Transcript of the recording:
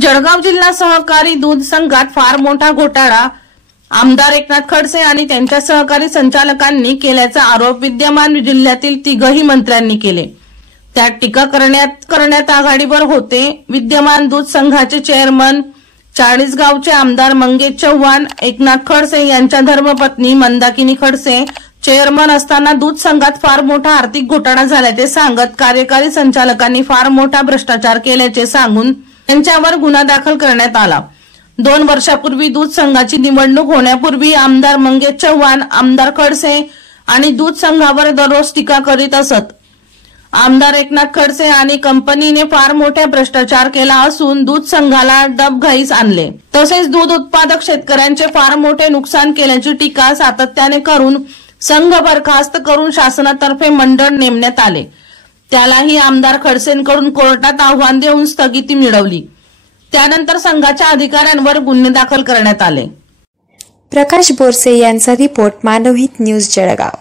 जळगाव जिल्हा सहकारी दूध संघात फार मोठा घोटाळा आमदार एकनाथ खडसे आणि त्यांच्या सहकारी संचालकांनी केल्याचा आरोप विद्यमान जिल्ह्यातील तिघही मंत्र्यांनी केले। त्यात टीका करण्यात आघाडीवर होते। विद्यमान दूध संघाचे चेअरमन चाळीसगावचे आमदार मंगेश चव्हाण, एकनाथ खडसे यांच्या धर्मपत्नी मंदाकिनी खडसे चेअरमन असताना दूध संघात फार मोठा आर्थिक घोटाळा झाल्याचे सांगत कार्यकारी संचालकांनी फार मोठा भ्रष्टाचार केल्याचे सांगून त्यांच्यावर गुन्हा दाखल करण्यात आला। 2 वर्षापूर्वी दूध संघाची निवडणूक होण्यापूर्वी आमदार मंगेश चव्हाण, आमदार खडसे आणि दूध संघावर दररोज टीका करीत असत। आमदार एकनाथ खडसे आणि कंपनीने फार मोठा भ्रष्टाचार केला असून दूध संघाला डबघाईस आणले, तसेच दूध उत्पादक शेतकऱ्यांचे फार मोठे नुकसान केल्याची टीका सातत्याने करून संघ बरखास्त करून शासनातर्फे मंडळ नेमण्यात आले। त्यालाही आमदार खडसेंकडून कोर्टात आव्हान देऊन स्थगिती मिळवली। त्यानंतर संघाच्या अधिकाऱ्यांवर गुन्हे दाखल करण्यात आले। प्रकाश बोरसे यांचा रिपोर्ट, मानवहित न्यूज, जळगाव।